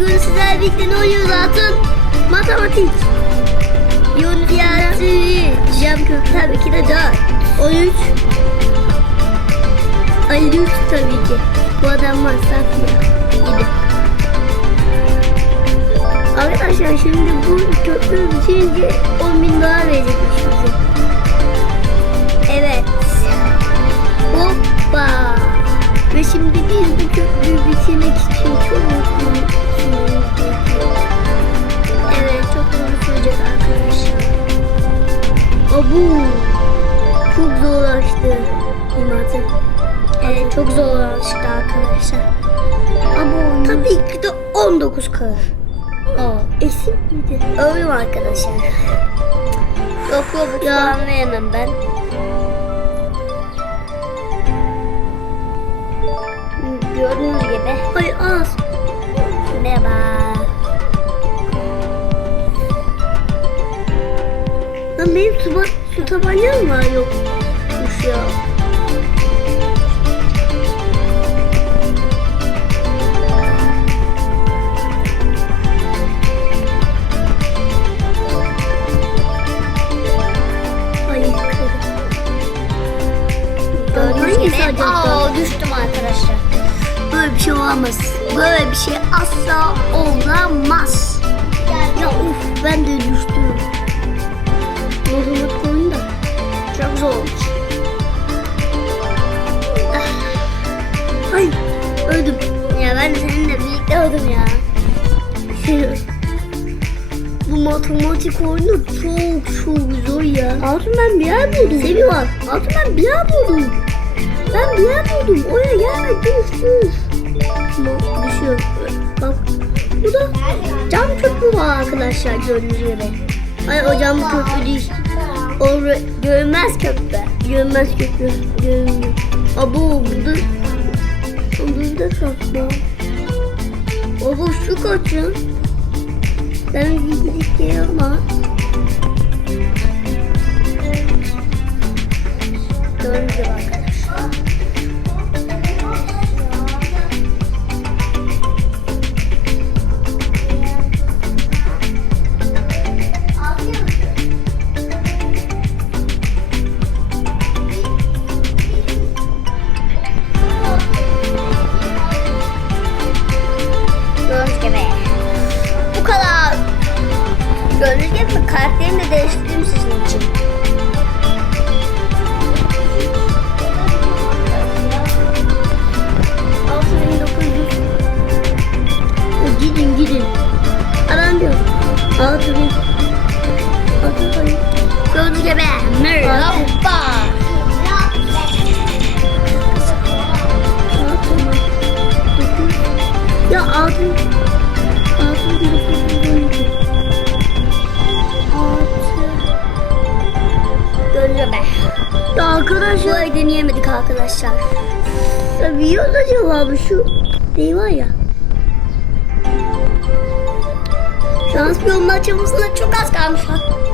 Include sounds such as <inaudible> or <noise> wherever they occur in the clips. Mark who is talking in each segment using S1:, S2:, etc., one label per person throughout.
S1: Bugün sizlerle birlikte ne oynuyoruz Hatun? Matematik. Yunusiyatı. Cam kök tabii ki de 4. 13. Ay 3 tabii ki. Bu adam masraf ya. 7. Arkadaşlar şimdi bu köprü bitirince 10 bin dolar verecekmiş bize. Zorlaştı. İmatı. Evet çok zorlaştı arkadaşlar. Abu. Tabii ki de 19 kalır. Aa, eksik miydi? Öyle arkadaşlar? Yok yok ya. anlayamam ben. Gördüğünüz gibi. Ay az. Merhaba. Lan benim su, su tabancam var yokmuş Hangisi acaba?
S2: aa, düştüm arkadaşlar.
S1: Böyle bir şey olamaz. Böyle bir şey asla olamaz. Ya uf ben de düştüm. Öldüm.
S2: Ya ben de seninle birlikte oldum ya. <laughs>
S1: Bu matematik oyunu çok çok zor ya. Altın ben bir yer buldum. Sevi var. Altın ben bir yer buldum. Ben bir yer buldum. Oraya gelme düş. Ama düşüyor. Bak. Bu da cam köprü var arkadaşlar gördüğünüz gibi. Hayır o cam köprü değil. O görünmez köprü. Görünmez köprü. Görünmez. Abo burada. Burada saklı. Abo şu kaçın. Ben gidip geliyorum ama. Gördüğünüz gibi
S2: Gördüğünüz gibi karakterimi de değiştirdim sizin için.
S1: Gidin gidin. Adam diyor. Altı bin.
S2: deneyemedik arkadaşlar.
S1: Ya biliyoruz acaba bu şu neyi var ya.
S2: Şampiyonla açılmasına çok az kalmış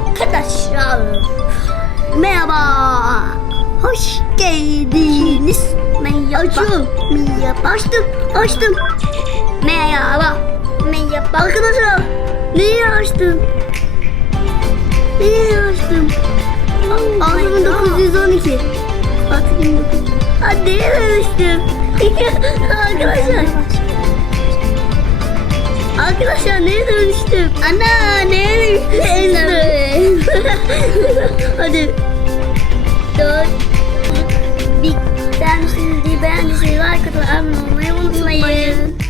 S2: arkadaşlar.
S1: Merhaba. Hoş geldiniz.
S2: Merhaba.
S1: Açıyorum.
S2: Merhaba.
S1: Açtım. Açtım.
S2: Merhaba. Merhaba.
S1: Arkadaşlar. Neyi açtım? Neyi açtım?
S2: Altımın
S1: 912 atayım bakayım. Hadi yememiştim. Arkadaşlar. Arkadaşlar neye dönüştüm?
S2: Ana neye
S1: dönüştüm? Hadi.
S2: Dört. Bir beğenmişsiniz diye beğendiyseniz like atın abone olmayı unutmayın.